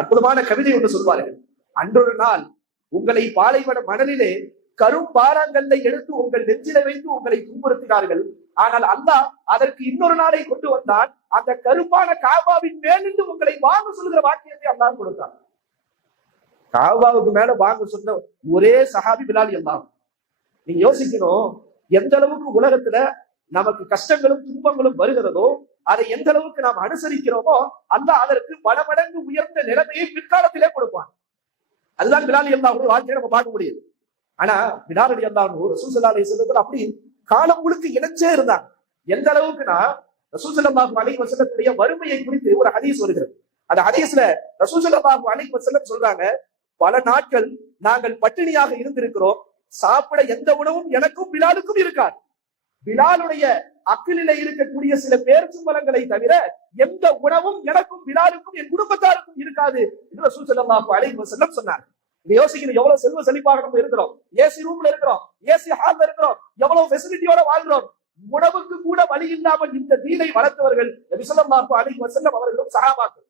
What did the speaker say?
அற்புதமான கவிதை ஒன்று சொல்வார்கள். அன்றொரு நாள் உங்களை பாலைவன மணலிலே கரும்பாறாங்கல்லை எடுத்து உங்கள் நெஞ்சில வைத்து உங்களை துன்புறுத்தினார்கள். ஆனால் அல்லாஹ் அதற்கு இன்னொரு நாளை கொண்டு வந்தான். அந்த கருப்பான காபாவின் மேலிருந்து உங்களை வாங்க சொல்லுகிற வாக்கியத்தை அல்லாஹ் கொடுத்தான். காபாவுக்கு மேல வாங்க சொன்ன ஒரே சஹாபி பிலால் அல்லாஹ். நீங்க யோசிக்கணும், எந்த அளவுக்கு உலகத்துல நமக்கு கஷ்டங்களும் துன்பங்களும் வருகிறதோ அதை எந்த அளவுக்கு நாம் அனுசரிக்கிறோமோ அல்லாஹ் அதற்கு பல மடங்கு உயர்ந்த நிலைமையை பிற்காலத்திலே கொடுப்பான். அதுதான் பிலால் அல்லாஹ் வாழ்க்கையை நம்ம பார்க்க முடியுது. ஆனா பிலால் அல்லாஹ் ரசூல் ஸல்லல்லாஹு அலைஹி வஸல்லம் அப்படி காலம் முழுக்க இணைச்சே இருந்தாங்க. எந்த அளவுக்குன்னா ரசூல் ஸல்லல்லாஹு அலைஹி வஸல்லத்துடைய வறுமையை குறித்து ஒரு ஹதீஸ் வருகிறது. அந்த ஹதீஸ்ல ரசூல் ஸல்லல்லாஹு அலைஹி வஸல்லம் சொல்றாங்க, பல நாட்கள் நாங்கள் பட்டினியாக இருந்திருக்கிறோம், சாப்பிட எந்த உணவும் எனக்கும் பிலாலுக்கும் இருக்காது. பிலாலுடைய அக்கிலே இருக்கக்கூடிய சில பேரிச்சம்பழங்களை தவிர எந்த உணவும் எனக்கும் பிலாலுக்கும் என் குடும்பத்தாருக்கும் இருக்காது என்று ரசூல் ஸல்லல்லாஹு அலைஹி வஸல்லம் சொன்னார். இதை யோசிக்கணும், எவ்வளவு செல்வ செழிப்பாக நம்ம இருக்கிறோம், ஏசி ரூம்ல இருக்கிறோம், ஏசி ஹால்ல இருக்கிறோம், எவ்வளவு ஃபெசிலிட்டியோட வாழ்கிறோம். உணவுக்கு கூட வழி இல்லாமல் இந்த தீனை வளர்த்தவர்கள் நபி ஸல்லல்லாஹு அலைஹி வஸல்லம் அவர்களும் சஹாபாக்கள்.